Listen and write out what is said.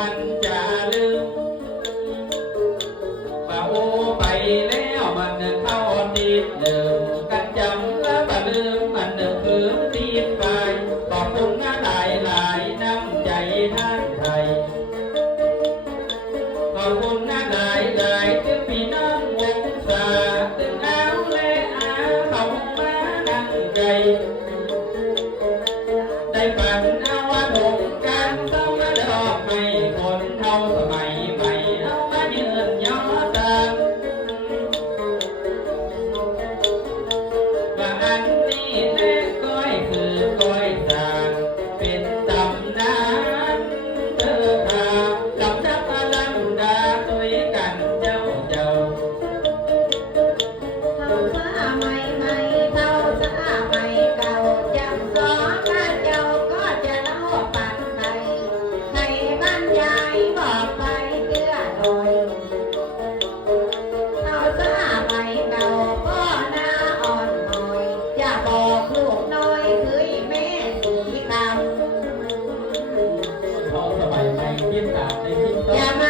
มันจะลืมป่าโอไปแล้วมันเข้าติดเดิมกันจำและป่าลืมมันเพิ่มตีนไปขอบคุณนะหลายหลายน้ำใจท่านไทยขอบคุณนะหลายหลายถึงพี่น้องวงศาถึงเอาและอาเขามานั่งใจได้ฝันเอาว่าถงการต้องมาดอกให้คนเท่าสมัยใหม่เอามายืนย้อตามว่าอันนี้แท้ก้อยคือก้อยสางเป็นตำนานเธอพาลำดับมาลำดาด้วยกันเจ้าเจ้าเท่าสาไม่ไม่เท่าสาไม่เก่าจำสอนบ้านเจ้าก็จะเล่าปันไปให้บ้านยายบอกไปเตื้อหน่อยเท่าสาไม่เก่าก็หน้าอ่อนหน่อยอย่าบอกลูกน้อยคือแม่สีคำเขาสมัยใหม่ยิ้มตามในยิ้มต้อย่ามา